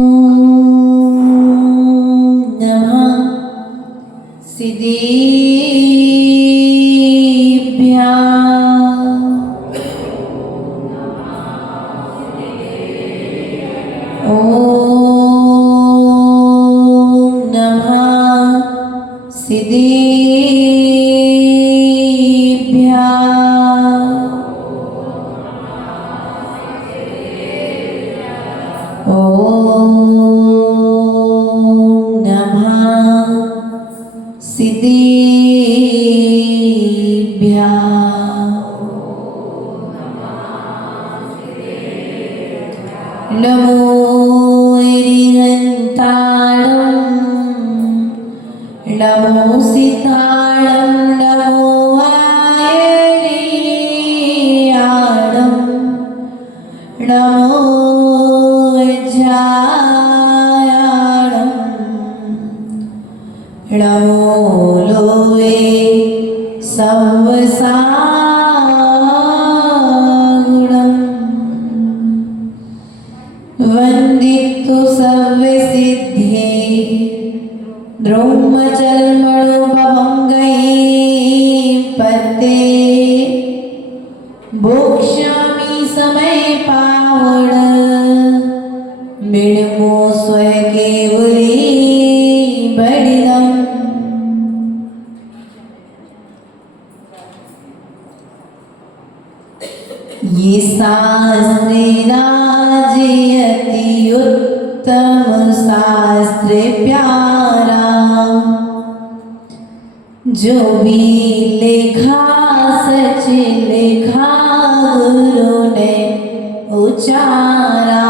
नमः सिद्धेभ्यः। ॐ नमः सिद्धेभ्यः। ॐ नमः सिद्धेभ्यः। नमो हरिहन्ताणं नमो सिद्धाणं नमो हरियाणं नमो जायाणं नमो लोवे संवसागुणम् वन्दितु सर्वसिद्धे द्रौमचर्मणोपभङ्गये पते भोक्ष्यामि समय पावण मिणमो स्वय केवली बडिदम्। ये शास्त्रे राजयति उत्तम शास्त्र प्यारा, जो भी लिखा सच लिखा गुरु ने उचारा।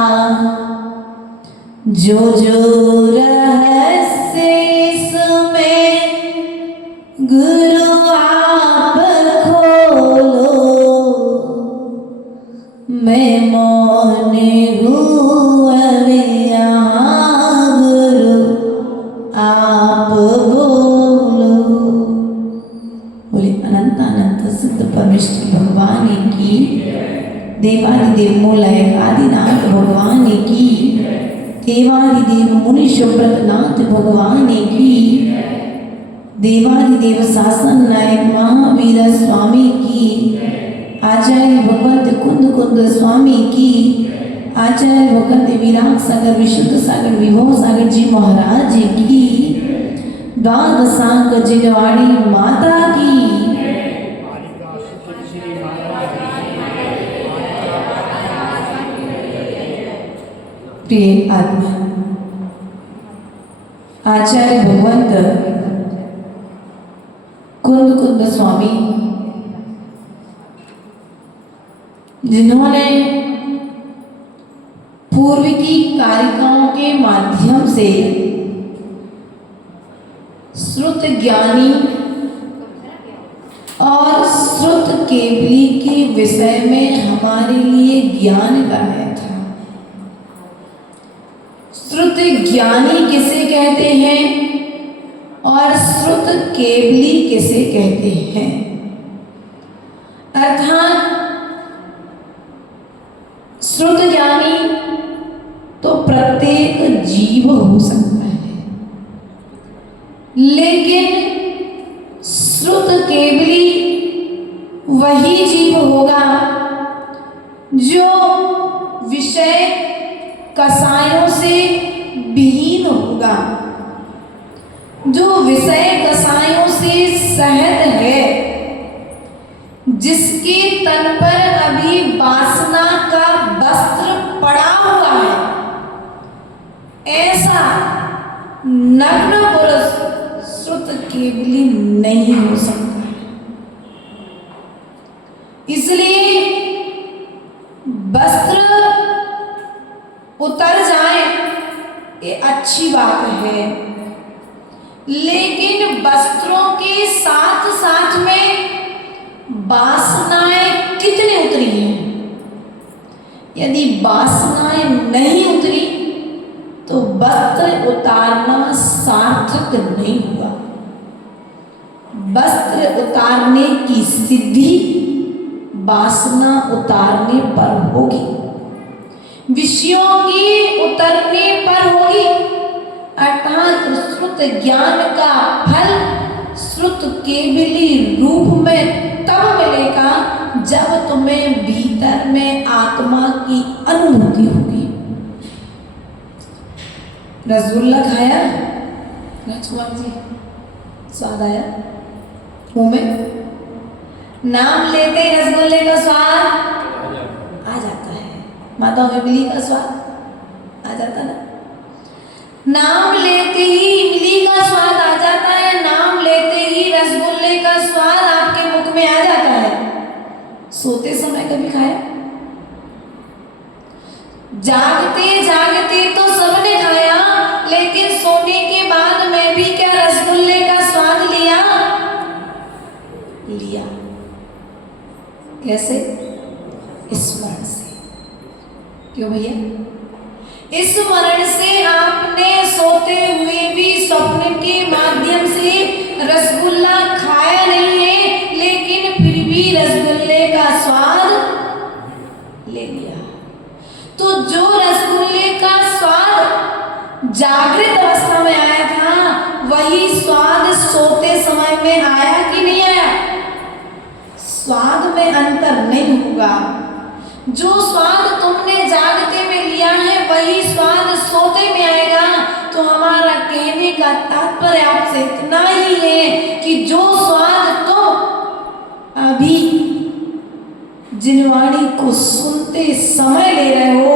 जो जो रहस्य इसमें गुरु आप खोलो, मैं मौन हूँ अभी यहाँ गुरु आप बोलो। बोले अनंत अनंत सिद्ध परमेश्वर भगवान की, देवादिदेव मूलय आदिनाथ भगवान की, देवादिदेव मुनीश्वर नाथ भगवान की, देवादिदेव शासन नायक महावीर स्वामी की, आचार्य भगवंत कुंद कुंद स्वामी की, आचार्य भगवंत विराग सागर विशुद्ध सागर विभव सागर जी महाराज की, द्वादशांक जिनवाणी माता की। प्रिय आत्मा, आचार्य भगवंत कुंद कुंद स्वामी जिन्होंने पूर्व की कारिकाओं के माध्यम से श्रुत ज्ञानी और श्रुत केवली के विषय में हमारे लिए ज्ञान लाया था। श्रुत ज्ञानी किसे कहते हैं और श्रुत केवली किसे कहते हैं, अर्थात श्रुत ज्ञानी तो प्रत्येक जीव हो सकता है, लेकिन श्रुत केवली वही जीव होगा जो विषय कसायों से विहीन होगा, जो विषय कसायों से सहित है, जिसके तन पर अभी वासना का वस्त्र पड़ा हुआ है। ऐसा नग्न पुरुष श्रुत केवली नहीं हो सकता। इसलिए वस्त्र उतर जाए ये अच्छी बात है, लेकिन वस्त्रों के साथ साथ में वासनाएं कितनी उतरी हैं? यदि वासनाएं नहीं उतरी तो वस्त्र उतारना सार्थक नहीं हुआ। वस्त्र उतारने की सिद्धि वासना उतारने पर होगी। विषयों की उतरने पर होगी, अर्थात श्रुत ज्ञान का फल श्रुत केवली रूप में तब मिलेगा जब तुम्हें भीतर में आत्मा की अनुभूति होगी। रसगुल्ला खाया राजकुमार जी, स्वाद आया मुंह में? नाम लेते ही रसगुल्ले का स्वाद आ जाता है, माता इमली का स्वाद आ जाता ना, नाम लेते ही इमली का स्वाद आ जाता है, नाम लेते ही रसगुल्ले का स्वाद आपके मुख में आ जाता है। सोते समय कभी खाया? जागते जागते तो सबने खाया, लेकिन सोने के बाद में भी क्या रसगुल्ले का स्वाद लिया? कैसे? स्मरण से। क्यों भैया? स्मरण से आपने सोते हुए भी स्वप्न के माध्यम से रसगुल्ला खाया नहीं है, लेकिन फिर भी रसगुल्ले का स्वाद ले लिया। तो जो रसगुल्ले का स्वाद जागृत अवस्था में आया था, वही स्वाद सोते समय में आया कि नहीं आया? स्वाद में अंतर नहीं होगा। जो स्वाद तुमने जागते में लिया है, वही स्वाद सोते में आएगा। तो हमारा कहने का तात्पर्य आपसे इतना ही है कि जो स्वाद तुम अभी जिनवाणी को सुनते समय ले रहे हो,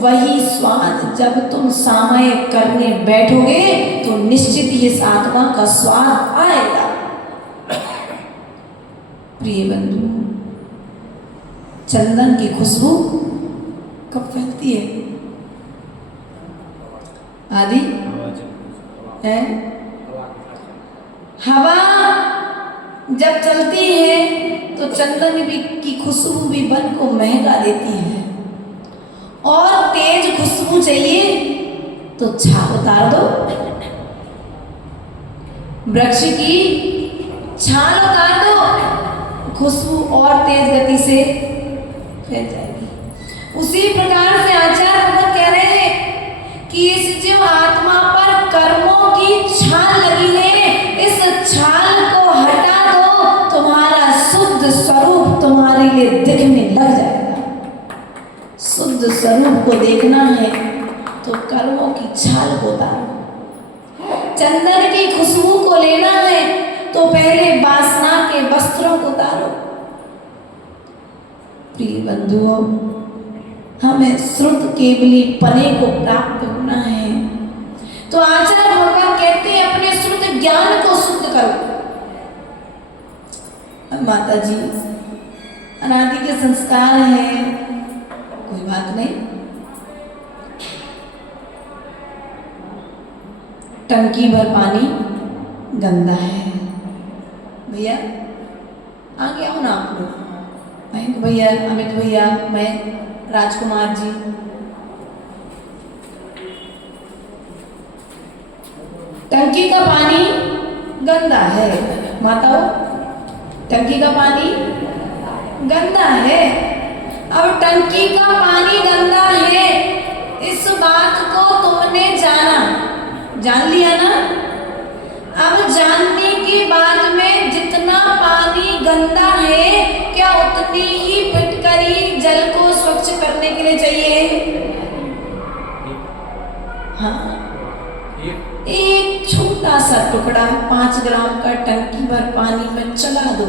वही स्वाद जब तुम सामय करने बैठोगे तो निश्चित ही इस आत्मा का स्वाद आएगा। प्रिय बंधु, चंदन की खुशबू कब फैलती है? आदि है हवा जब चलती है तो चंदन की खुशबू भी वन को महका देती है। और तेज खुशबू चाहिए तो छाल उतार दो, वृक्ष की छाल उतार दो, खुशबू और तेज गति से फैल जाएगी। उसी प्रकार से आचार्य भगवत कह रहे हैं कि इस जो आत्मा पर कर्मों की छाल लगी है, इस छाल को हटा दो, तुम्हारा शुद्ध स्वरूप तुम्हारे लिए दिखने लग जाएगा। शुद्ध स्वरूप को देखना है तो कर्मों की छाल को उतारो। चंदन की खुशबू को लेना है तो पहले वासना के वस्त्रों को उतारो। प्रिय बंधुओं, हमें श्रुत केवली पने को प्राप्त होना है। तो आचार्य भगवान कहते हैं अपने श्रुत ज्ञान को शुद्ध करो। अब माता जी अनादि के संस्कार हैं, कोई बात नहीं, टंकी भर पानी गंदा है। भैया आगे आओ ना आप लोग, महेंद्र भैया, अमित भैया, मैं, राजकुमार जी। टंकी का पानी गंदा है माताओं, टंकी का पानी गंदा है। अब टंकी का पानी गंदा है, इस बात को तुमने जान लिया ना। अब जानने के बाद में जितना पानी गंदा है, क्या उतनी ही फिटकरी जल को स्वच्छ करने के लिए चाहिए? हाँ, एक छोटा सा टुकड़ा 5 ग्राम का टंकी भर पानी में चला दो,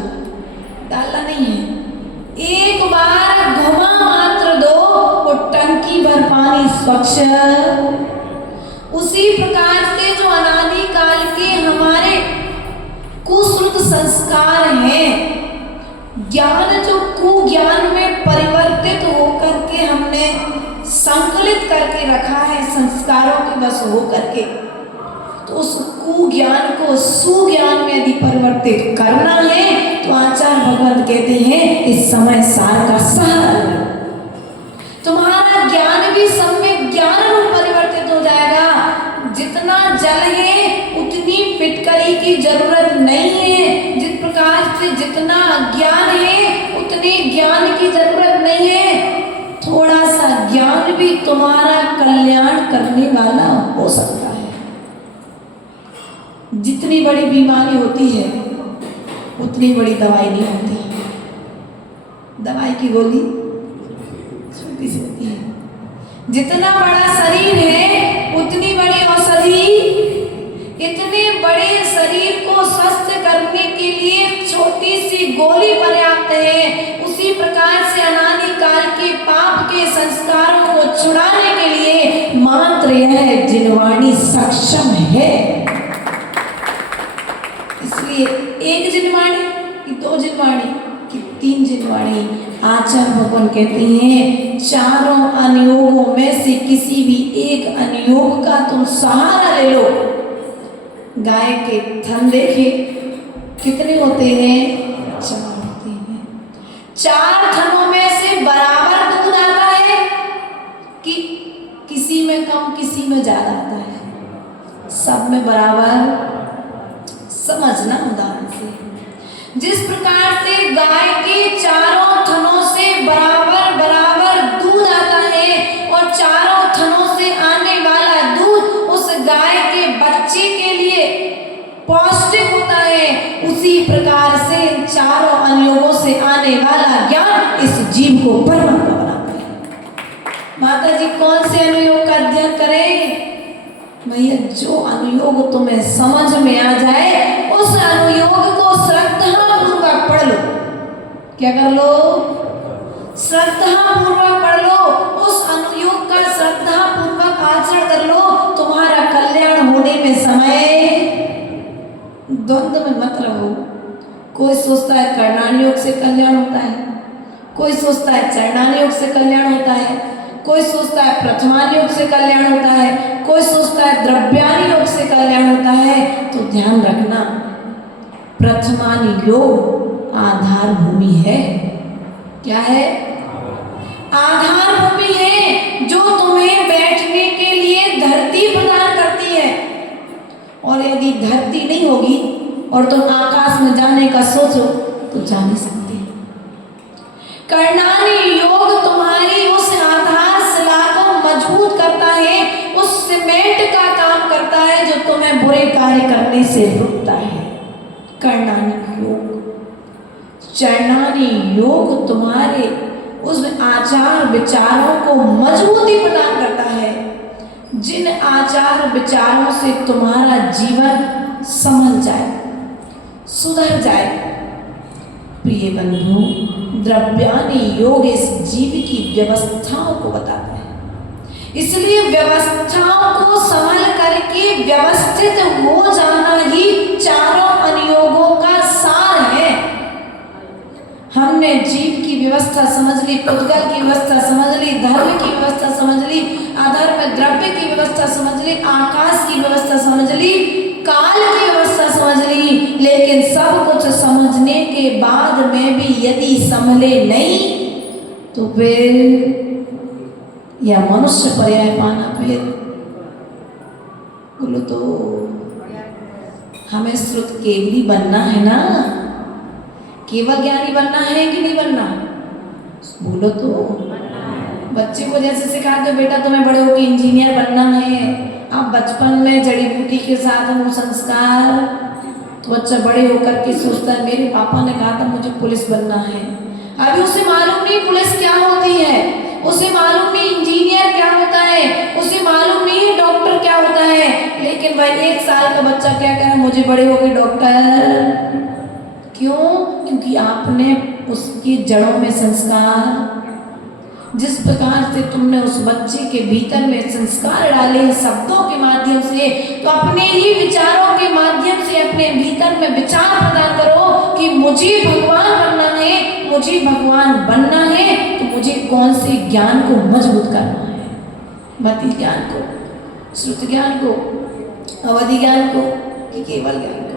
डालना नहीं है, एक बार घुमा मात्र दो, वो टंकी भर पानी स्वच्छ। उसी प्रकार से जो अनादि काल के हमारे कुश्रुत संस्कार हैं, ज्ञान जो कुज्ञान में परिवर्तित होकर के हमने संकलित करके रखा है संस्कारों के बस होकर के, तो उस कुज्ञान को सुज्ञान में यदि परिवर्तित करना है तो आचार्य भगवत कहते हैं इस समय सार का सहारा। तुम्हारा ज्ञान भी सम्यक ज्ञान में परिवर्तित हो जाएगा। जितना जल है उतनी फिटकरी की जरूरत नहीं है, जिस प्रकार से जितना ज्ञान है उतने ज्ञान की जरूरत नहीं है। थोड़ा सा ज्ञान फल भी तुम्हारा कल्याण करने वाला हो सकता है। जितनी बड़ी बीमारी होती है उतनी बड़ी दवाई नहीं होती। दवाई की गोली छोटी सी होती है। जितना बड़ा शरीर है उतनी बड़ी औषधि। इतने बड़े शरीर को स्वस्थ करने के लिए छोटी सी गोली पर्याप्त है। उसी प्रकार से अनादि काल के पाप के संस्कारों को छुड़ाने के लिए मात्र यह जिनवाणी सक्षम है। इसलिए एक जिनवाणी कि दो जिनवाणी कि तीन जिनवाणी। आचार्य भगवान कहते हैं चारों अनुयोगों में से किसी भी एक अनुयोग का तुम सहारा ले लो। गाय के थन देखे कितने होते हैं? चार होते हैं। चार थनों में से बराबर दूध आता है कि किसी में कम किसी में ज्यादा आता है? सब में बराबर। समझना उदाहरण से, जिस प्रकार से गाय के चारों थनों से बराबर बराबर दूध आता है और चारों थनों से आने वाला दूध उस गाय के बच्चे के लिए पौष्टिक होता है, उसी प्रकार से चारों अनुयोगों से आने वाला ज्ञान इस जीव को परमात्मा बनाता है। माता जी कौन से अनुयोग का अध्ययन करें? भैया जो अनुयोग तुम्हें समझ में आ जाए उस अनुयोग को श्रद्धा पूर्वक पढ़ लो। क्या कर लो? श्रद्धा पूर्वक पढ़ लो। उस अनुयोग का श्रद्धा पूर्वक आचरण कर लो। तुम्हारा कल्याण होने में समय द्वंद्व में मत रहो। कोई सोचता है कर्णानी योग से कल्याण होता है, कोई सोचता है चरणानी योग से कल्याण होता है, कोई सोचता है प्रथमान योग से कल्याण होता है, कोई सोचता है द्रव्यानी योग से कल्याण होता है। तो ध्यान रखना, प्रथमान योग आधार भूमि है। क्या है? आधार भूमि है जो तुम्हें बैठने के लिए धरती प्रदान करती है। और यदि धरती नहीं होगी और तुम आकाश में जाने का सोचो तो जा नहीं सकते। कर्णानी योग तुम्हारी उस आधार शिला को मजबूत करता है, उस सीमेंट का काम करता है जो तुम्हें बुरे कार्य करने से रोकता है। कर्णानी योग। चरणानी योग तुम्हारे उस आचार विचारों को मजबूती प्रदान करता है, जिन आचार विचारों से तुम्हारा जीवन संभल जाए, सुधर जाए। प्रिय बंधु, द्रव्यानी योग इस जीव की व्यवस्थाओं को बताता है। इसलिए व्यवस्थाओं को संभल करके व्यवस्थित हो जाना ही चारों अनुयोगों का सार है। हमने जीव की व्यवस्था समझ ली, पुद्गल की व्यवस्था समझ ली, धर्म की व्यवस्था समझ ली, अधर्म द्रव्य की व्यवस्था समझ ली, आकाश की व्यवस्था समझ ली, काल की व्यवस्था समझ ली। लेकिन सब कुछ समझने के बाद में भी यदि संभले नहीं तो फिर यह मनुष्य पर्याय पाना। फिर बोलो तो हमें श्रुत केवली बनना है ना? केवल ज्ञानी बनना है कि नहीं बनना? बोलो तो। बच्चे को जैसे सिखा दो बेटा तुम्हें बड़े होकर इंजीनियर बनना है, आप बचपन में जड़ी बूटी के साथ वो संस्कार, तो बच्चा बड़े होकर के सोचता है मेरे पापा ने कहा था मुझे पुलिस बनना है। अभी उसे मालूम नहीं पुलिस क्या होती है, उसे मालूम नहीं इंजीनियर क्या होता है, उसे मालूम नहीं डॉक्टर क्या होता है। लेकिन भाई 1 साल का बच्चा क्या कह रहा है, मुझे बड़े होकर डॉक्टर। क्यों? क्योंकि आपने उसकी जड़ों में संस्कार, जिस प्रकार से तुमने उस बच्चे के भीतर में संस्कार डाले शब्दों के माध्यम से, तो अपने ही विचारों के माध्यम से अपने भीतर में विचार प्रदान करो कि मुझे भगवान बनना है, मुझे भगवान बनना है तो मुझे कौन से ज्ञान को मजबूत करना है? मति ज्ञान को, श्रुत ज्ञान को, अवधि ज्ञान को कि केवल ज्ञान को?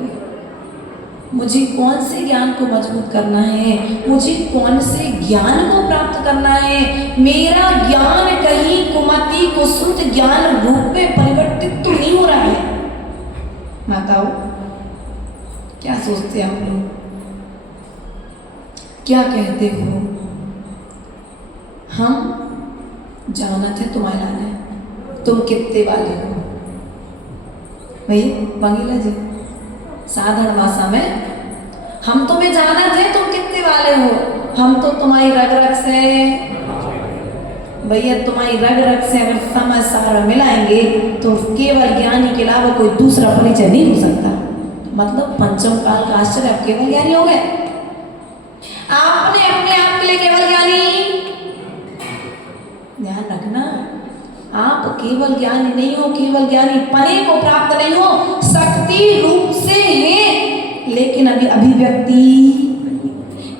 मुझे कौन से ज्ञान को मजबूत करना है? मुझे कौन से ज्ञान को प्राप्त करना है? मेरा ज्ञान कहीं कुमति को शुद्ध ज्ञान रूप में परिवर्तित तो नहीं हो रहा है? माताओं क्या सोचते हैं आप लोग? क्या कहते हो? हम जानत है तुम्हारे लाने, तुम कितने वाले हो भैया बंगीला जी? साधारण भाषा में हम तुम्हें जानत है तुम कितने वाले हो, हम तो तुम्हारी रग रग से भैया, तुम्हारी रग रग से अगर समझ सारा मिलाएंगे तो केवल ज्ञानी के अलावा कोई दूसरा परिचय नहीं हो सकता। मतलब पंचम काल का आश्चर्य आप केवल ज्ञानी हो गए। आपने अपने आप के लिए केवल ज्ञानी, ध्यान रखना, आप केवल ज्ञानी नहीं हो, केवल ज्ञानी पने को प्राप्त नहीं हो, शक्ति रूप से है लेकिन अभी अभिव्यक्ति।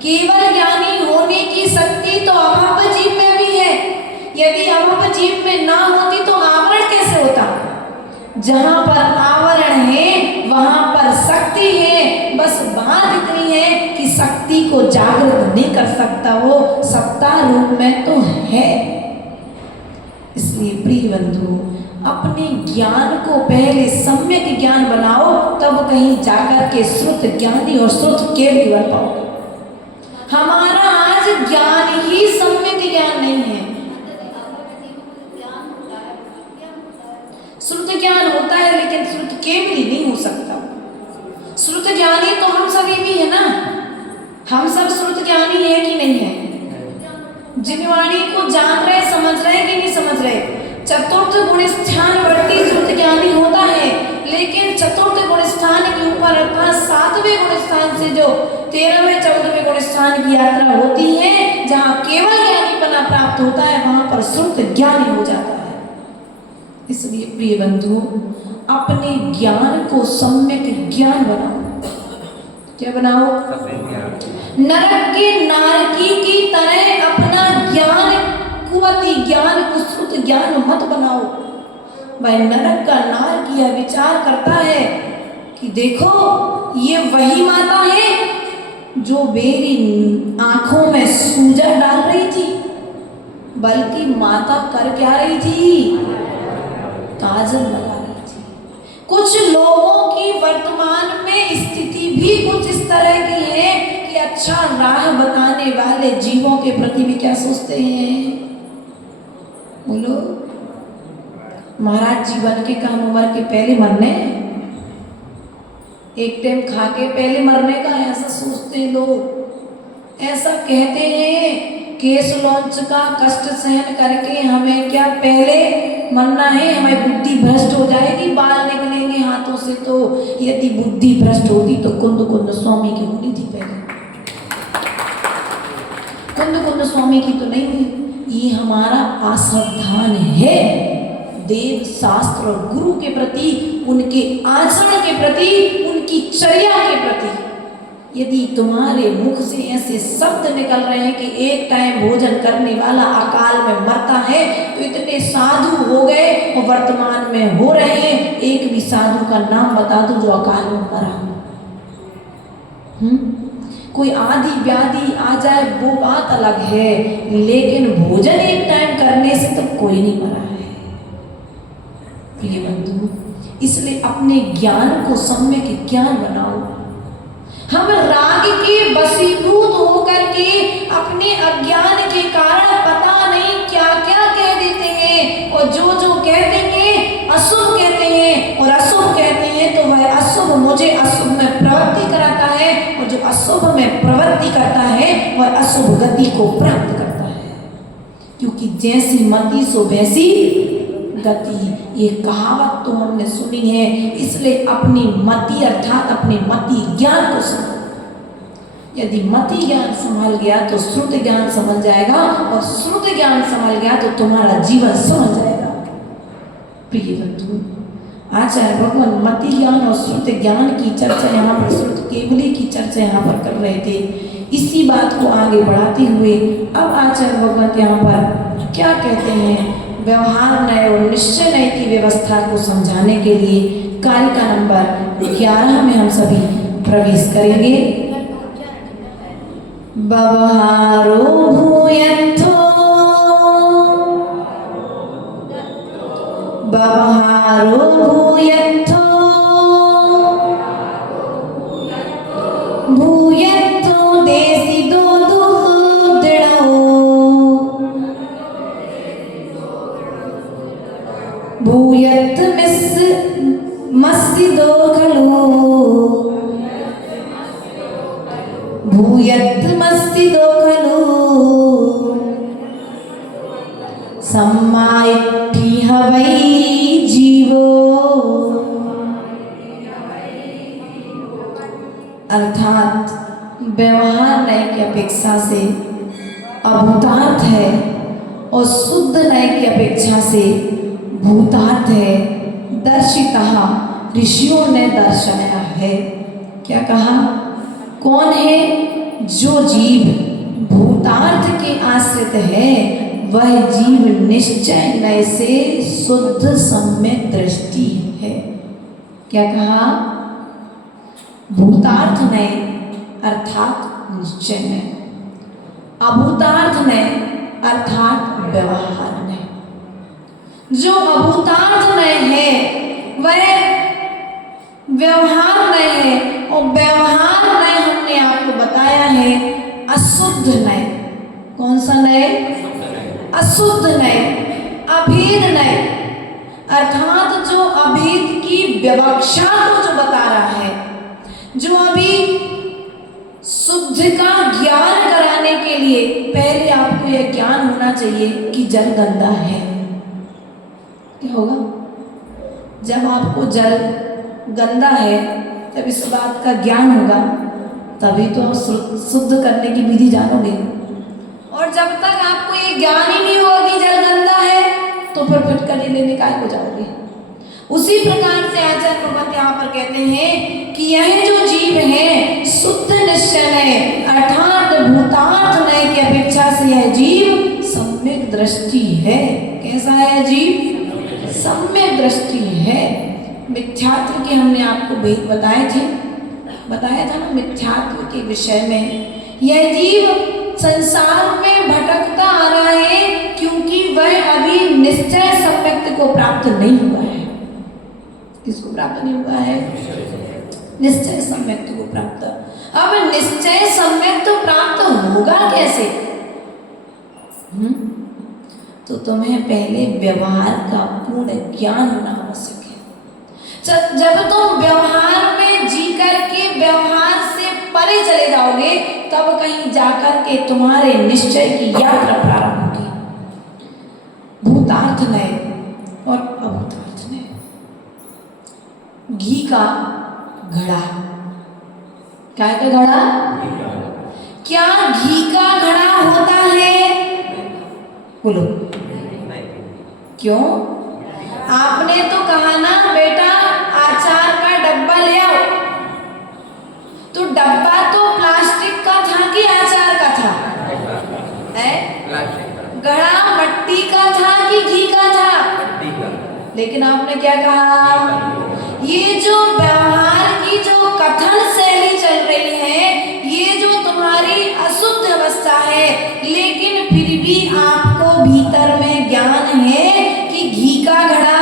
केवल ज्ञानी होने की शक्ति तो अभाव जीव में भी है, यदि अभाव जीव में ना होती तो आवरण कैसे होता? जहां पर आवरण है वहां पर शक्ति है, बस बात इतनी है कि शक्ति को जागृत नहीं कर सकता, वो सत्ता रूप में तो है। इसलिए प्रिय बंधु, अपने ज्ञान को पहले सम्यक ज्ञान बनाओ, तब कहीं जाकर के श्रुत ज्ञानी और श्रुत केवली बन पाओगे। हमारा आज ज्ञान ही सम्यक ज्ञान नहीं है। श्रुत ज्ञान होता है लेकिन श्रुत केवली नहीं हो सकता। श्रुत ज्ञानी तो हम सभी भी है ना, हम सब श्रुत ज्ञानी है कि नहीं है? जिनवाणी को जान रहे, समझ रहे कि नहीं समझ रहे? चतुर्थ गुण स्थान वृत्ति श्रुत ज्ञानी होता है, लेकिन चतुर्थ गुण स्थान के ऊपर अर्थात 7वें गुण स्थान से जो 13वें 14वें गुण स्थान की यात्रा होती है, जहाँ केवल ज्ञानीपना प्राप्त होता है, वहां पर श्रुत ज्ञानी हो जाता है। इसलिए प्रिय बंधु, अपने ज्ञान को सम्यक ज्ञान बनाओ। क्या बनाओ? नरक के नारकी की तरह अपना ज्ञान कुवती ज्ञान को श्रुत ज्ञान मत बनाओ। भाई नरक का नारकी यह विचार करता है कि देखो ये वही माता है जो मेरी आंखों में सूजा डाल रही थी, बल्कि माता कर क्या रही थी? काजल लगा रही थी। कुछ लोगों की वर्तमान में स्थिति भी कुछ इस तरह की है कि अच्छा राह बताने वाले जीवों के प्रति भी क्या सोचते हैं? बोलो, महाराज जीवन के कम उम्र के पहले मरने, एक टाइम खा के पहले मरने का ऐसा सोचते हैं लोग। ऐसा कहते हैं केस लॉन्च का कष्ट सहन करके हमें क्या पहले मरना है, हमारी बुद्धि भ्रष्ट हो जाएगी, बाल निकलेंगे हाथों से। तो यदि बुद्धि भ्रष्ट होती तो कुंद कुंद स्वामी की होनी थी पहले, कुंद कुंद स्वामी की तो नहीं हुई। ये हमारा असावधान है देव शास्त्र और गुरु के प्रति, उनके आचरण के प्रति, उनकी चर्या के प्रति। यदि तुम्हारे मुख से ऐसे शब्द निकल रहे हैं कि एक टाइम भोजन करने वाला अकाल में मरता है, तो इतने साधु हो गए और वर्तमान में हो रहे हैं, एक भी साधु का नाम बता दो जो अकाल में मरा। कोई आदि व्याधि आ जाए वो बात अलग है, लेकिन भोजन एक टाइम करने से तो कोई नहीं मरा है। प्रिय बंधु, इसलिए अपने ज्ञान को सम्यक ज्ञान बनाओ। हम राग के वशीभूत होकर के अपने अज्ञान के कारण पता नहीं क्या क्या कह देते हैं, और जो जो कहते हैं अशुभ कहते हैं, और अशुभ कहते हैं तो वह अशुभ मुझे अशुभ में प्रवृत्ति कराता है, और जो अशुभ में प्रवृत्ति करता है वह अशुभ गति को प्राप्त करता है। क्योंकि जैसी मति सो वैसी गति, ये कहावत तो हमने सुनी है। इसलिए अपनी मति अर्थात अपने मति ज्ञान को संभालो। यदि मति ज्ञान संभल गया तो श्रुत ज्ञान संभल जाएगा, और श्रुत ज्ञान संभल गया तो तुम्हारा जीवन संभल जाएगा। प्रिय बंधु, आचार्य भगवान मति ज्ञान और श्रुत ज्ञान की चर्चा यहाँ पर, श्रुत केवली की चर्चा यहाँ पर कर रहे थे। इसी बात को आगे बढ़ाते हुए अब आचार्य भगवत यहाँ पर क्या कहते हैं, व्यवहार न्याय और निश्चय न्याय की व्यवस्था को समझाने के लिए कारिका नंबर 11 में हम सभी प्रवेश करेंगे। व्यवहारो भूयन्तो व्यवहारो भूयन्तो भूयन्तो देसी दो दृढ़ो सम्माइठी हवई जीवो, अर्थात व्यवहार नय की अपेक्षा से अभूतार्थ है और शुद्ध नय की अपेक्षा से भूतार्थ है। दर्शितः ऋषियों ने दर्शाया है। क्या कहा? कौन है? जो जीव भूतार्थ के आश्रित है वह जीव निश्चय नय से शुद्ध सम्यक दृष्टि है। क्या कहा? भूतार्थ नय अर्थात निश्चय नय, अभूतार्थ नय अर्थात व्यवहार नय। जो अभूतार्थ नय है वह व्यवहार नय है, और व्यवहार नय हमने आपको बताया है अशुद्ध नय। कौन सा नय? अशुद्ध नय, अभेद नय, अर्थात जो अभेद की व्यवक्षा को जो बता रहा है, जो अभी शुद्ध का ज्ञान कराने के लिए पहले आपको यह ज्ञान होना चाहिए कि जल गंदा है। क्या होगा? जब आपको जल गंदा है तब इस बात का ज्ञान होगा, तभी तो आप शुद्ध करने की विधि जानोगे। और जब तक आपको ये ज्ञान ही नहीं होगा कि जल गंदा है तो फिर फिटकरी लेने का हो जाओगे। उसी प्रकार से आचार्य भगवत यहाँ पर कहते हैं कि यह जो जीव है शुद्ध निश्चय है, अर्थात भूतार्थ नय की अपेक्षा से यह जीव सम्यक दृष्टि है। कैसा है जीव? सम्यक दृष्टि है। मिथ्यात्व के हमने आपको भेद बताया था ना मिथ्यात्व के विषय में। यह जीव संसार में भटकता आ रहा है क्योंकि वह अभी निश्चय सम्यक को प्राप्त नहीं हुआ है। किसको प्राप्त नहीं हुआ है? निश्चय सम्यक को प्राप्त। अब निश्चय सम्यक तो प्राप्त होगा कैसे? तो तुम्हें पहले व्यवहार का पूर्ण ज्ञान होना आवश्यक है। जब तुम व्यवहार में जी करके व्यवहार से परे चले जाओगे तब कहीं जाकर के तुम्हारे निश्चय की यात्रा प्रारंभ होगी। भूतार्थ नय और अभूतार्थ नय। घी का घड़ा, क्या का घड़ा? क्या घी का घड़ा होता है? बोलो क्यों? आपने तो कहा ना बेटा अचार का डब्बा ले आओ, तो डब्बा तो प्लास्टिक का था कि अचार का था? घड़ा मट्टी का था कि घी का था? लेकिन आपने क्या कहा? ये जो व्यवहार की जो कथन शैली चल रही है, ये जो तुम्हारी अशुद्ध अवस्था है, लेकिन फिर भी आपको भीतर में ज्ञान है कि घी का घड़ा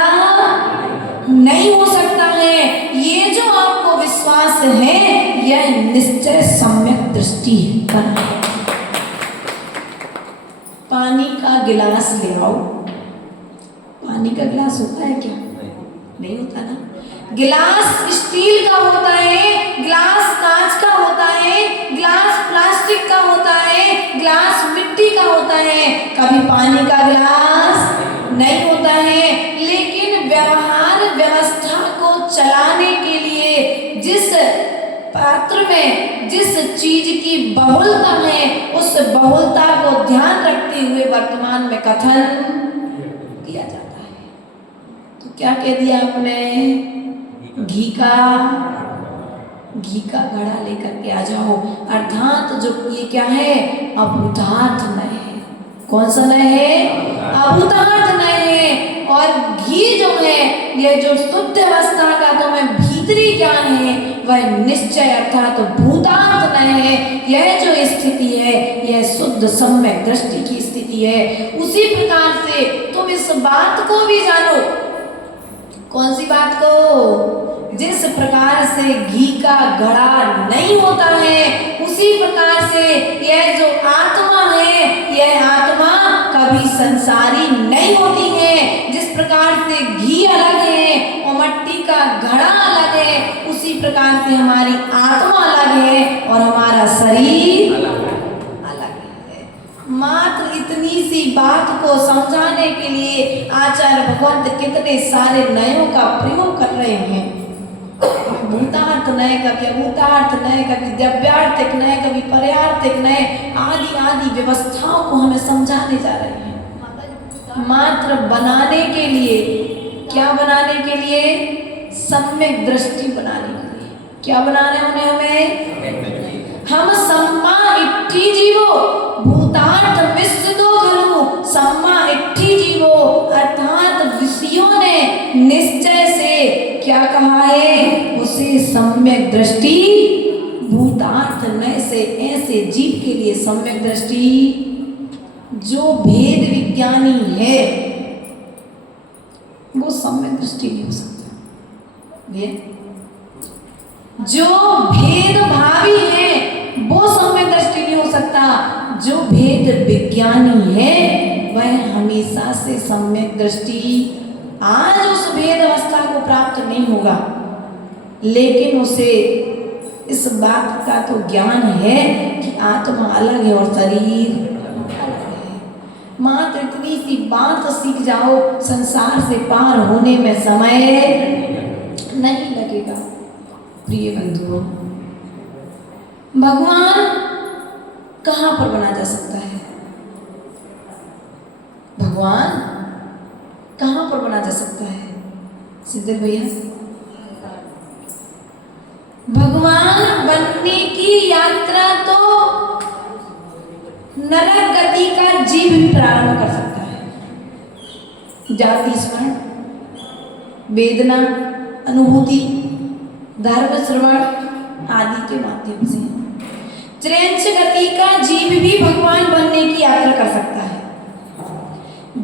नहीं हो सकता है। ये जो आपको विश्वास है यह निश्चय सम्यक दृष्टि है। पानी का गिलास ले आओ। पानी का गिलास होता है क्या? नहीं होता ना। गिलास स्टील का होता है, गिलास कांच का होता है, गिलास प्लास्टिक का होता है, गिलास मिट्टी का होता है, कभी पानी का गिलास नहीं होता है। लेकिन व्यवहार व्यवस्था को चलाने के लिए जिस पात्र में जिस चीज की बहुलता है, उस बहुलता को ध्यान रखते हुए वर्तमान में कथन किया जाता है। तो क्या कह दिया आपने? घी का घड़ा लेकर के आ जाओ। अर्थात जो ये क्या है? अभूतार्थ नय है। कौन सा नय है? अभूतार्थ नय है। और घी जो है यह जो शुद्ध अवस्था का तुम्हें भीतरी ज्ञान है वह निश्चय अर्थात भूतार्थ नय है। यह जो स्थिति है यह शुद्ध सम्यक दृष्टि की स्थिति है। उसी प्रकार से तुम इस बात को भी जानो। कौन सी बात को? जिस प्रकार से घी का घड़ा नहीं होता है, उसी प्रकार से यह जो आत्मा है यह आत्मा कभी संसारी नहीं होती है। जिस प्रकार से घी अलग है और मट्टी का घड़ा अलग है, उसी प्रकार से हमारी आत्मा अलग है और हमारा शरीर अलग है। मात्र मात्र इतनी सी बात को समझाने के लिए आचार्य भगवंत कितने सारे नयों का प्रयोग कर रहे हैं। भूतार्थ नय, कभी अभूतार्थ नय, कभी द्रव्यार्थिक नय, कभी पर्यार्थिक नय, आदि आदि व्यवस्थाओं को हमें समझाने जा रहे हैं। मात्र बनाने के लिए, क्या बनाने के लिए? सम्यक दृष्टि बनाने के लिए। क्या बनाने उन्हें हमें? हम सम्मा इट्ठी जीवो भूतार्थ विश्वदो घनु, सम्मा इट्ठी जीवो अर्थात ऋषियों ने निश्चय से क्या कहा है? उसे सम्यक दृष्टि भूतार्थ नय से ऐसे जीव के लिए सम्यक दृष्टि जो भेद विज्ञानी है वो सम्यक दृष्टि नहीं हो सकता। ये जो भेद भावी है वो सम्यक दृष्टि नहीं हो सकता। जो भेद विज्ञानी है वह हमेशा से सम्यक दृष्टि आज उस भेद अवस्था को प्राप्त नहीं होगा, लेकिन उसे इस बात का तो ज्ञान है कि आत्मा अलग है और शरीर अलग है। मात्र इतनी सी बात सीख जाओ, संसार से पार होने में समय नहीं लगेगा। प्रिय बंधुओं, भगवान कहाँ पर बना जा सकता है? भगवान कहाँ पर बना जा सकता है? सिद्धर भैया, भगवान बनने की यात्रा तो नरक गति का जीव भी प्रारंभ कर सकता है। जाति स्मरण, वेदना अनुभूति, धर्म श्रवण आदि के माध्यम से त्रेंच गति का जीव भी भगवान बनने की यात्रा कर सकता है।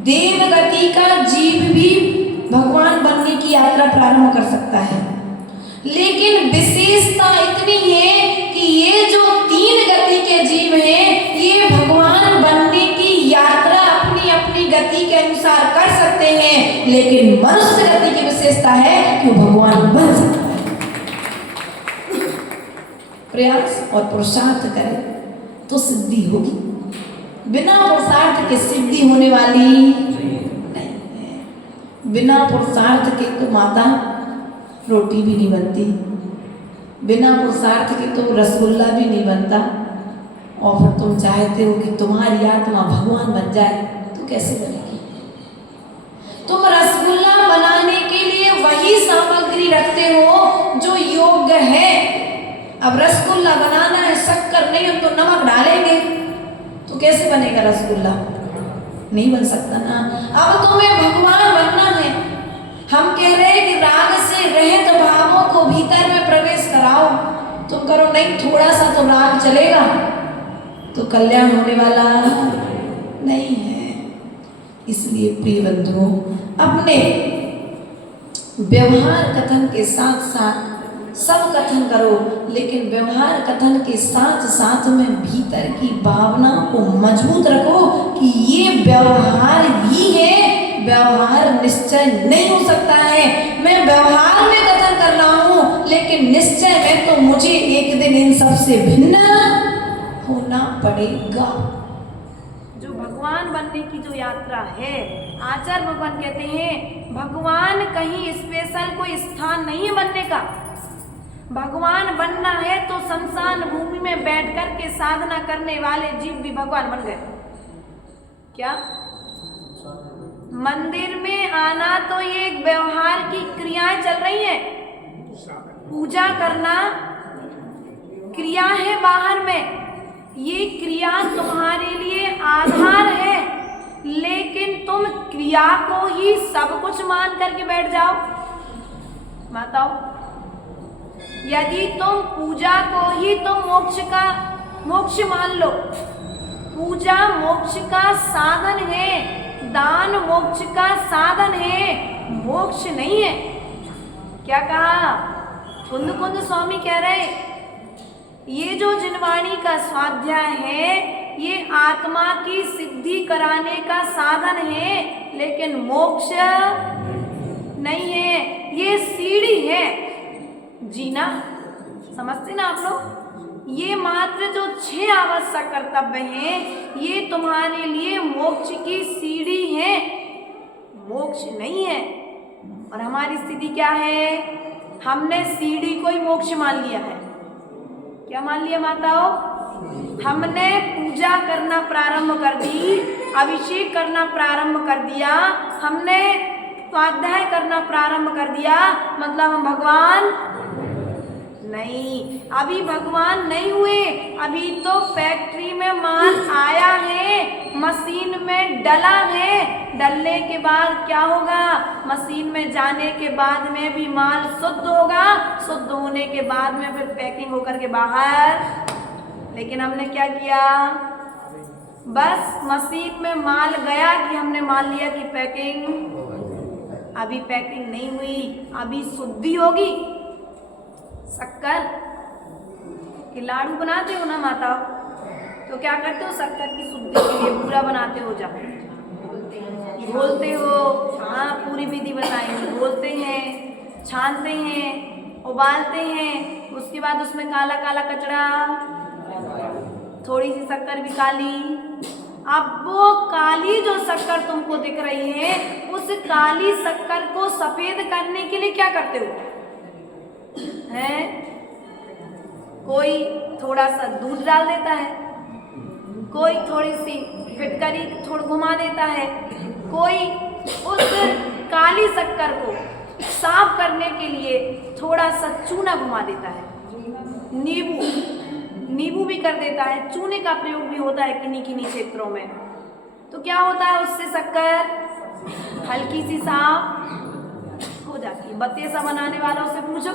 देव गति का जीव भी भगवान बनने की यात्रा प्रारंभ कर सकता है। लेकिन विशेषता इतनी है कि ये जो तीन गति के जीव हैं ये भगवान बनने की यात्रा अपनी अपनी गति के अनुसार कर सकते हैं, लेकिन मनुष्य गति की विशेषता है कि भगवान बन सकता है। प्रयास और पुरुषार्थ करें तो सिद्धि होगी, बिना पुरुषार्थ के सिद्धि होने वाली नहीं है। बिना पुरुषार्थ के तो माता रोटी भी नहीं बनती, बिना पुरुषार्थ के तो रसगुल्ला भी नहीं बनता। और फिर तुम चाहते हो कि तुम्हारी आत्मा भगवान बन जाए तो कैसे बनेगी? तुम रसगुल्ला बनाने के लिए वही सामग्री रखते हो जो योग्य है। अब रसगुल्ला बनाना है, शक्कर नहीं हो तो नमक डालेंगे तो कैसे बनेगा रसगुल्ला? नहीं बन सकता ना। अब तुम्हें भगवान बनना है, हम कह रहे हैं कि राग से रहित भावों को भीतर में प्रवेश कराओ। तुम करो नहीं, थोड़ा सा तो राग चलेगा तो कल्याण होने वाला नहीं है। इसलिए प्रिय बंधुओं, अपने व्यवहार कथन के साथ साथ सब कथन करो, लेकिन व्यवहार कथन के साथ साथ में भीतर की भावना को मजबूत रखो कि ये व्यवहार ही है, व्यवहार निश्चय नहीं हो सकता है। मैं व्यवहार में कथन कर रहा हूँ लेकिन निश्चय में तो मुझे एक दिन इन सबसे भिन्न होना पड़ेगा। जो भगवान बनने की जो यात्रा है, आचार्य भगवान कहते हैं भगवान कहीं स्पेशल कोई स्थान नहीं है बनने का। भगवान बनना है तो शमशान भूमि में बैठ कर के साधना करने वाले जीव भी भगवान बन गए। क्या मंदिर में आना तो ये एक व्यवहार की क्रियाएं चल रही हैं। पूजा करना क्रिया है बाहर में, ये क्रिया तुम्हारे लिए आधार है, लेकिन तुम क्रिया को ही सब कुछ मान करके बैठ जाओ। बताओ, यदि तुम पूजा को ही तुम मोक्ष मान लो, पूजा मोक्ष का साधन है, दान मोक्ष का साधन है, मोक्ष नहीं है। क्या कहा कुंद कुंद स्वामी कह रहे, ये जो जिनवाणी का स्वाध्याय है ये आत्मा की सिद्धि कराने का साधन है, लेकिन मोक्ष नहीं है। ये सीढ़ी है जीना, समझते ना आप लोग? ये मात्र जो 6 आवश्यक कर्तव्य हैं, ये तुम्हारे लिए मोक्ष की सीढ़ी है, मोक्ष नहीं है। और हमारी स्थिति क्या है? हमने सीढ़ी को ही मोक्ष मान लिया है। क्या मान लिया माताओं? हमने पूजा करना प्रारंभ कर दी, अभिषेक करना प्रारंभ कर दिया, हमने स्वाध्याय करना प्रारंभ कर दिया, मतलब हम भगवान नहीं, अभी भगवान नहीं हुए। अभी तो फैक्ट्री में माल आया है, मशीन में डला है, डलने के बाद क्या होगा? मशीन में जाने के बाद में भी माल शुद्ध होगा, शुद्ध होने के बाद में फिर पैकिंग होकर के बाहर। लेकिन हमने क्या किया? बस मशीन में माल गया कि हमने मान लिया कि पैकिंग, अभी पैकिंग नहीं हुई, अभी शुद्धि होगी। शक्कर के लाडू बनाते हो ना माता, तो क्या करते हो? शक्कर की शुद्धि के लिए पूरा बनाते हो, जा घोलते हो। हाँ, पूरी विधि बताएंगे। घोलते हैं, छानते हैं, उबालते हैं, उसके बाद उसमें काला काला कचरा, थोड़ी सी शक्कर भी काली। अब वो काली जो शक्कर तुमको दिख रही है, उस काली शक्कर को सफेद करने के लिए क्या करते हो? हैं? कोई थोड़ा सा दूध डाल देता है, कोई थोड़ी सी फिटकरी थोड़ा घुमा देता है, कोई उस काली शक्कर को साफ करने के लिए थोड़ा सा चूना घुमा देता है, नींबू भी कर देता है, चूने का प्रयोग भी होता है किन्हीं किन्हीं क्षेत्रों में। तो क्या होता है? उससे शक्कर हल्की सी साफ हो जाती है। बतेसा बनाने वालों से पूछो,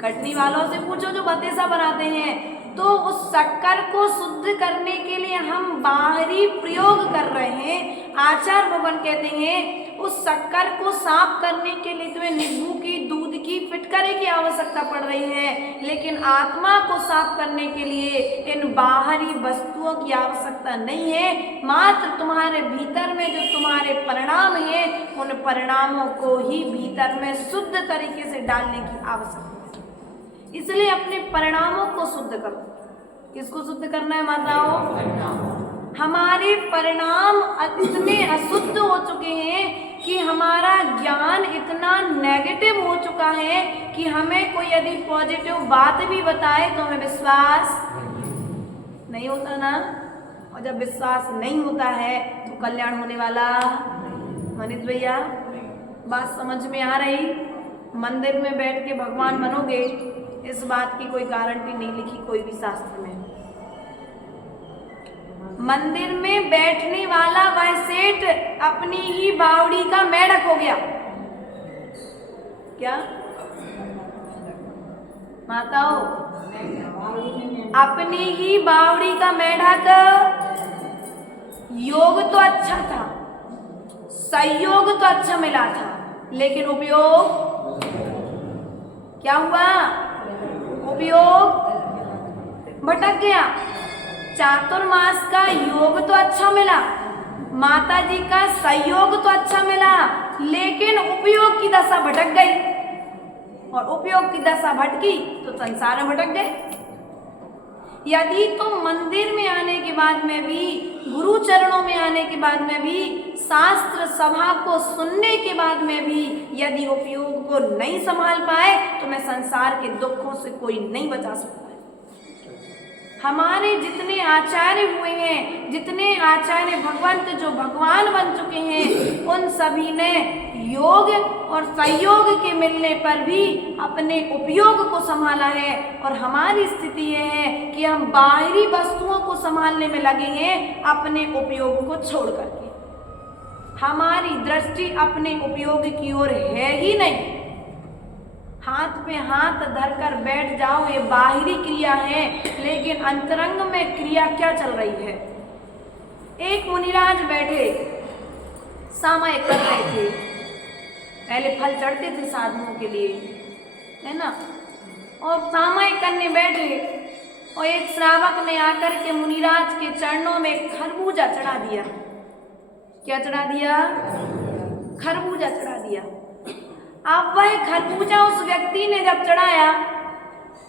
खटनी वालों से पूछो जो बतेसा बनाते हैं, तो उस शक्कर को शुद्ध करने के लिए हम बाहरी प्रयोग कर रहे हैं। आचार्य भगवान कहते हैं उस शक्कर को साफ करने के लिए तुम्हें नींबू की, दूध की, फिटकरी की आवश्यकता पड़ रही है, लेकिन आत्मा को साफ करने के लिए इन बाहरी वस्तुओं की आवश्यकता नहीं है। मात्र तुम्हारे भीतर में जो तुम्हारे परिणाम हैं, उन परिणामों को ही भीतर में शुद्ध तरीके से डालने की आवश्यकता है। इसलिए अपने परिणामों को शुद्ध करो। किसको शुद्ध करना है माताओं? हमारे परिणाम इतने अशुद्ध हो चुके हैं कि हमारा ज्ञान इतना नेगेटिव हो चुका है कि हमें कोई यदि पॉजिटिव बात भी बताए तो हमें विश्वास नहीं होता ना। और जब विश्वास नहीं होता है तो कल्याण होने वाला। मनीष भैया, बात समझ में आ रही? मंदिर में बैठ के भगवान बनोगे, इस बात की कोई गारंटी नहीं लिखी कोई भी शास्त्र में। मंदिर में बैठने वाला वह सेठ अपनी ही बावड़ी का मेढक हो गया। क्या माताओं? अपनी ही बावड़ी का मेढक। योग तो अच्छा था, संयोग तो अच्छा मिला था, लेकिन उपयोग क्या हुआ? उपयोग भटक गया। चातुर्मास का योग तो अच्छा मिला, माता जी का संयोग तो अच्छा मिला, लेकिन उपयोग की दशा भटक गई। और उपयोग की दशा भटकी तो संसार में भटक गए। यदि तो मंदिर में आने के बाद में भी, गुरु चरणों में आने के बाद में भी, शास्त्र सभा को सुनने के बाद में भी यदि उपयोग को नहीं संभाल पाए तो मैं संसार के दुखों से कोई नहीं बचा सकता। हमारे जितने आचार्य हुए हैं, जितने आचार्य भगवंत जो भगवान बन चुके हैं, उन सभी ने योग और संयोग के मिलने पर भी अपने उपयोग को संभाला है। और हमारी स्थिति यह है कि हम बाहरी वस्तुओं को संभालने में लगे हैं अपने उपयोग को छोड़ करके। हमारी दृष्टि अपने उपयोग की ओर है ही नहीं। हाथ पे हाथ धरकर बैठ जाओ, ये बाहरी क्रिया है, लेकिन अंतरंग में क्रिया क्या चल रही है? एक मुनिराज बैठे सामय कर रहे थे। पहले फल चढ़ते थे साधुओं के लिए, है ना, और सामय करने बैठे और एक श्रावक ने आकर के मुनिराज के चरणों में खरबूजा चढ़ा दिया। क्या चढ़ा दिया? खरबूजा चढ़ा दिया। अब वह खरबूजा उस व्यक्ति ने जब चढ़ाया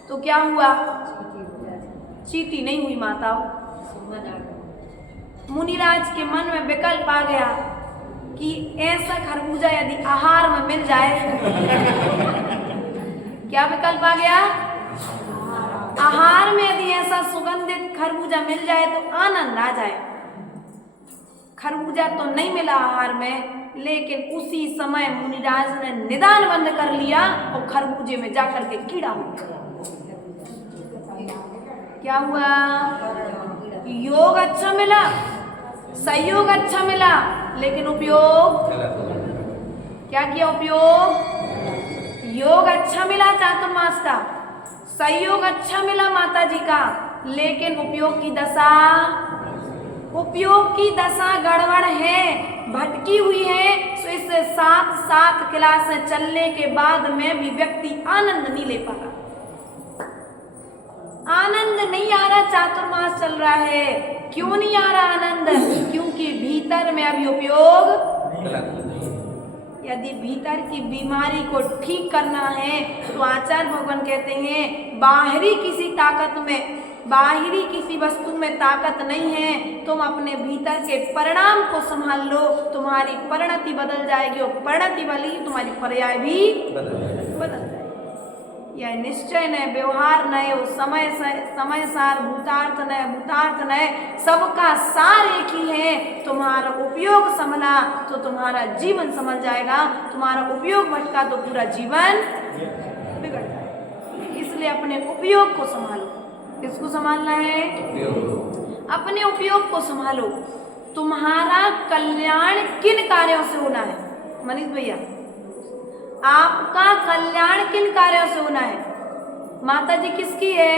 तो क्या हुआ? चीटी नहीं हुई माताओं। मुनिराज के मन में विकल्प आ गया कि ऐसा खरबूजा यदि आहार में मिल जाए क्या विकल्प आ गया? आहार में यदि ऐसा सुगंधित खरबूजा मिल जाए तो आनंद आ जाए। खरबूजा तो नहीं मिला आहार में, लेकिन उसी समय मुनिराज ने निदान बंद कर लिया और खरबूजे में जाकर के कीड़ा हो गया। क्या हुआ? योग अच्छा मिला, सहयोग अच्छा मिला, लेकिन उपयोग क्या किया? उपयोग। योग अच्छा मिला चातुर्मास का, सहयोग अच्छा मिला माता जी का, लेकिन उपयोग की दशा गड़बड़ है, भटकी हुई है। तो इससे 7 क्लासें चलने के बाद में भी व्यक्ति आनंद नहीं ले पा रहा, आनंद नहीं आ रहा। चातुर्मास चल रहा है, क्यों नहीं आ रहा आनंद? क्योंकि भीतर में अभी उपयोग। यदि भीतर की बीमारी को ठीक करना है तो आचार्य भगवान कहते हैं बाहरी किसी ताकत में, बाहरी किसी वस्तु में ताकत नहीं है। तुम अपने भीतर के परिणाम को संभाल लो, तुम्हारी परिणति बदल जाएगी और परिणति वाली तुम्हारी पर्याय भी बदल जाएगी। यह निश्चय नय, व्यवहार नय, समय सार, भूतार्थ नय, भूतार्थ नय, सबका सार एक ही है। तुम्हारा उपयोग संभला तो तुम्हारा जीवन संभल जाएगा, तुम्हारा उपयोग भटका तो पूरा जीवन बिगड़ जाएगा। इसलिए अपने उपयोग को संभालो। किसको संभालना है? अपने उपयोग को संभालो। तुम्हारा कल्याण किन कार्यों से होना है? मनीष भैया, आपका कल्याण किन कार्यों से होना है? माता जी किसकी है?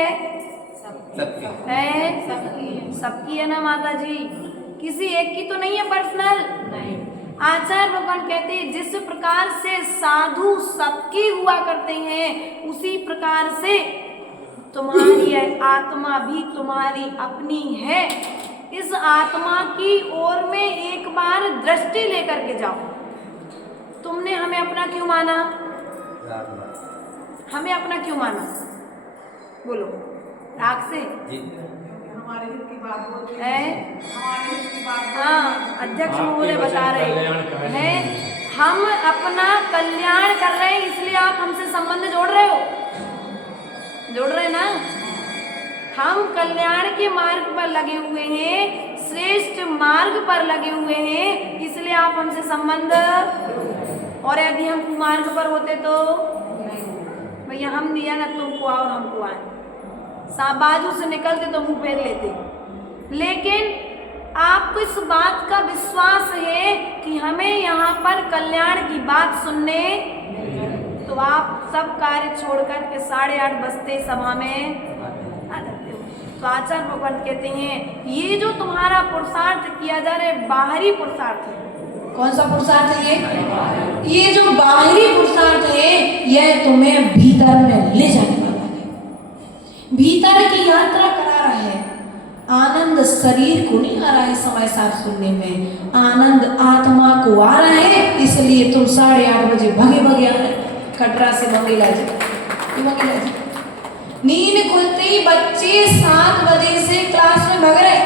सबकी है ना माता जी, किसी एक की तो नहीं है पर्सनल। आचार्य भगवान कहते हैं जिस प्रकार से साधु सबकी हुआ करते हैं, उसी प्रकार से तुम्हारी आत्मा भी तुम्हारी अपनी है। इस आत्मा की ओर में एक बार दृष्टि लेकर के जाओ। तुमने हमें अपना क्यों माना? हमें अपना क्यों माना? बोलो, राग से? हमारे हित की बात बोलते हैं। हमारे हित की बात। हाँ, अध्यक्ष महोदय बता रहे हैं हम अपना कल्याण कर रहे हैं, इसलिए आप हमसे संबंध जोड़ रहे हो, जोड़ रहे ना? हम कल्याण के मार्ग पर लगे हुए हैं, श्रेष्ठ मार्ग पर लगे हुए हैं, इसलिए आप हमसे संबंध। और यदि हम कुमार्ग पर होते तो भैया हम दिया ना, तुमको आओ और हमको आए, बाजू से निकलते तो मुंह फेर लेते। लेकिन आपको इस बात का विश्वास है कि हमें यहाँ पर कल्याण की बात सुनने, तो आप सब कार्य छोड़कर के 8:30 बजते सभा में आ जाते हो। तो आचार्य भगवान कहते हैं ये जो तुम्हारा पुरुषार्थ किया जा रहा है बाहरी पुरुषार्थ है। कौन सा पुरुषार्थ है? ये जो बाहरी पुरुषार्थ है यह तुम्हें भीतर में ले जाने वाला है, भीतर की यात्रा करा रहा है। आनंद शरीर को नहीं आ रहा है समय साथ सुनने में, आनंद आत्मा को आ रहा है। इसलिए तुम 8:30 बजे भगे भगे आ रहे, कटरा से मंगेला जी। नींद खुलते ही बच्चे 7 बजे से क्लास में भग रहे,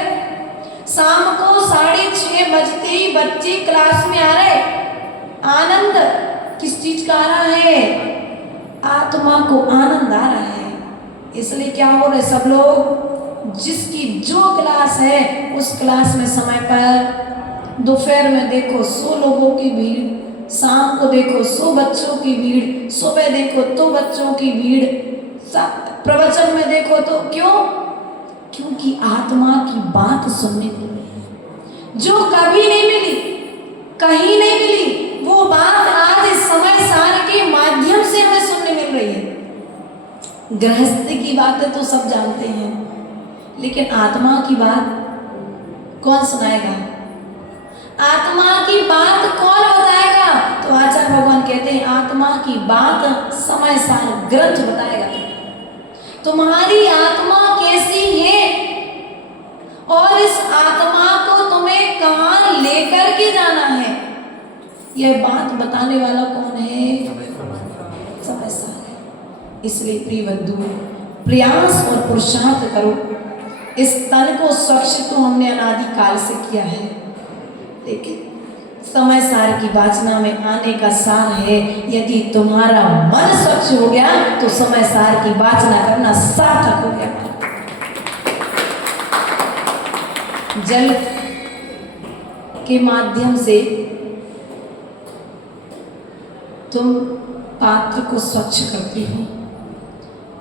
शाम को 6:30 बजते ही बच्चे क्लास में आ रहे। आनंद किस चीज का आ रहा है? आत्मा को आनंद आ रहा है। इसलिए क्या हो रहा है, सब लोग जिसकी जो क्लास है उस क्लास में समय पर, दोपहर में देखो 100 लोगों की भीड़, शाम को देखो 100 बच्चों की भीड़, सुबह देखो तो बच्चों की भीड़, प्रवचन में देखो तो क्यों? क्योंकि आत्मा की बात सुनने को मिली, जो कभी नहीं मिली, कहीं नहीं मिली, वो बात आज इस समय सार के माध्यम से हमें सुनने मिल रही है। गृहस्थी की बातें तो सब जानते हैं, लेकिन आत्मा की बात कौन सुनाएगा? आत्मा की बात कौन बताएगा? तो आचार्य भगवान कहते हैं आत्मा की बात समय सार ग्रंथ बताएगा। तुम्हारी आत्मा कैसी है और इस आत्मा को तुम्हें कहाँ लेकर के जाना है, यह बात बताने वाला कौन है? समय सार है। इसलिए प्रिय बंधु, प्रयास और पुरुषार्थ करो इस तन को स्वच्छ तो हमने अनादि काल से किया है, लेकिन समय सार की वासना में आने का सार है, यदि तुम्हारा मन स्वच्छ हो गया तो समय सार की वासना करना सार्थक हो गया। जल के माध्यम से तुम पात्र को स्वच्छ करती हो,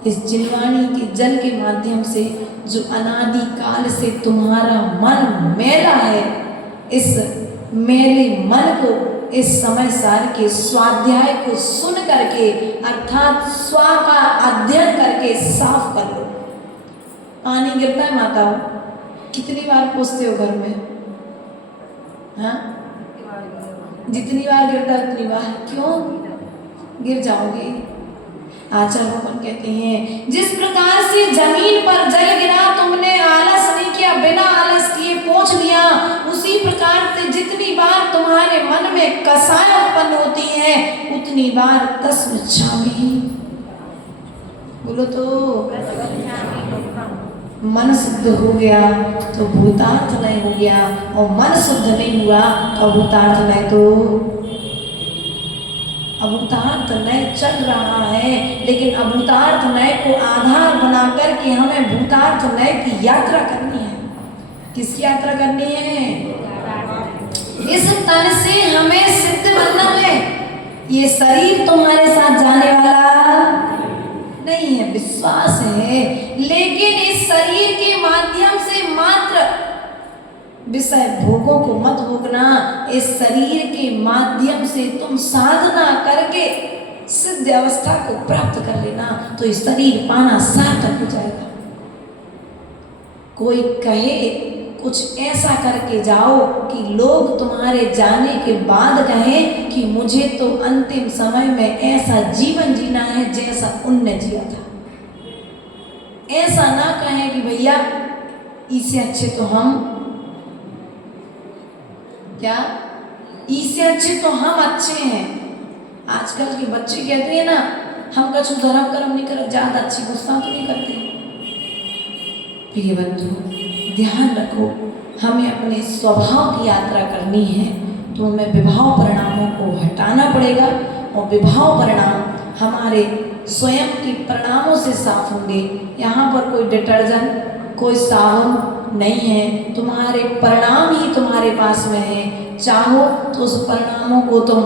इस जिलवाणी के जल के माध्यम से जो अनादि काल से तुम्हारा मन मैला है, इस मेरे मन को इस समय सार के स्वाध्याय को सुन करके अर्थात स्वा का अध्ययन करके साफ कर लो। पानी गिरता है माताओं, कितनी बार पूछते हो घर में? हाँ, जितनी बार गिरता है उतनी बार। क्यों गिर जाओगे? आचार्य भगवान कहते हैं जिस प्रकार से जमीन पर जल गिरा, तुमने आलस नहीं किया, बिना आलस किए पोंछ लिया, उसी प्रकार से जितनी बार तुम्हारे मन में कसाय उत्पन्न होती है उतनी बार तस्म छामी। बोलो तो मन शुद्ध हो गया तो भूतार्थ लय हो गया, और मन शुद्ध नहीं हुआ तो भूतार्थ लय तो अभूतार्थ नय चल रहा है। लेकिन अभूतार्थ नय को आधार बनाकर के हमें भूतार्थ नय की यात्रा करनी है। किसकी यात्रा करनी है? इस तन से हमें सिद्ध बनना है। ये शरीर तुम्हारे साथ जाने वाला नहीं है, विश्वास है, लेकिन इस शरीर के माध्यम से मात्र विषय भोगों को मत भोगना। इस शरीर के माध्यम से तुम साधना करके सिद्ध अवस्था को प्राप्त कर लेना, तो इस शरीर पाना सार्थक हो जाएगा। कोई कहे कुछ ऐसा करके जाओ कि लोग तुम्हारे जाने के बाद कहें कि मुझे तो अंतिम समय में ऐसा जीवन जीना है जैसा उनने जिया था। ऐसा ना कहें कि भैया इससे अच्छे तो हम क्या, इससे अच्छे तो हम अच्छे हैं। आजकल के बच्चे कहते हैं ना, हम कछु धर्म कर्म नहीं कर, ज्यादा अच्छी गुस्सा तो नहीं करते। प्रिय बंधु ध्यान रखो, हमें अपने स्वभाव की यात्रा करनी है तो हमें विभाव परिणामों को हटाना पड़ेगा, और विभाव परिणाम हमारे स्वयं के परिणामों से साफ होंगे। यहाँ पर कोई डिटर्जेंट, कोई साबुन नहीं है, तुम्हारे परिणाम ही तुम्हारे पास में है। चाहो तो उस परिणामों को तुम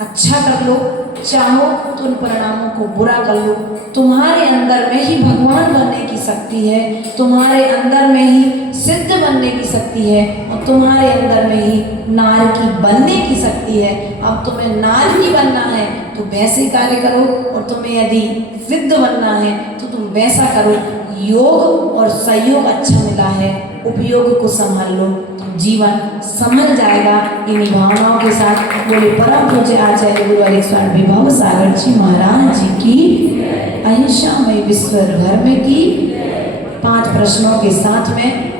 अच्छा कर लो, चाहो तो उन परिणामों को बुरा कर लो। तुम्हारे अंदर में ही भगवान बनने की शक्ति है, तुम्हारे अंदर में ही सिद्ध बनने की शक्ति है, और तुम्हारे अंदर में ही नारकी बनने की शक्ति है। अब तुम्हें नारकी बनना है तो वैसे कार्य करो, और तुम्हें यदि सिद्ध बनना है तो तुम वैसा करो। योग और सहयोग अच्छा मिला है, उपयोग को संभाल लो, जीवन संभल जाएगा। इन्हीं भावनाओं के साथ बोले परम पूज्य आचार्य गुरु हरि स्वामी विभव सागर जी महाराज जी की अहिंसामय विश्व भर में की 5 प्रश्नों के साथ में